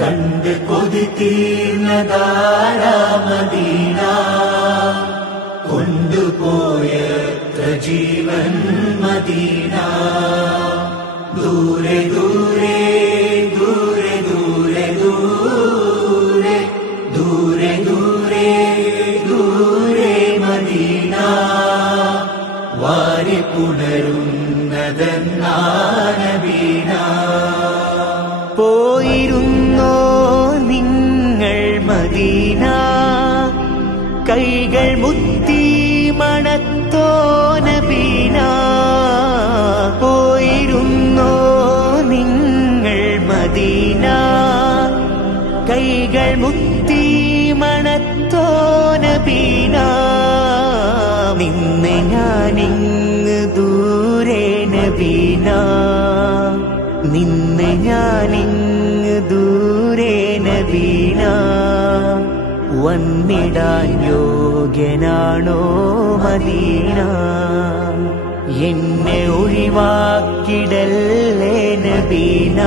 കണ്ട് കൊതി കൊണ്ടുപോയ ജീവൻ മദീന. ദൂരെ ദൂരെ ദൂരെ ദൂരെ ദൂരെ ദൂരെ ദൂരെ ദൂരെ മദീന. വാരി പുണരുന്നതെന്നാനബീന പോയിരുന്നോ കൈകൾ മുത്തി മണത്തോന വീണ പോയിരുന്നോ നിങ്ങൾ മദീന? കൈകൾ മുത്തി മണത്തോന വീണ നിന്ന് ഞാനിങ് ദൂരെ നബീന നിന്ന് ഞാനിങ് ദൂരെ നബീന വന്നിടാൻ യോഗ്യനാണോ മദീന? എന്നെ ഒഴിവാക്കിടല്ലേ നബീന?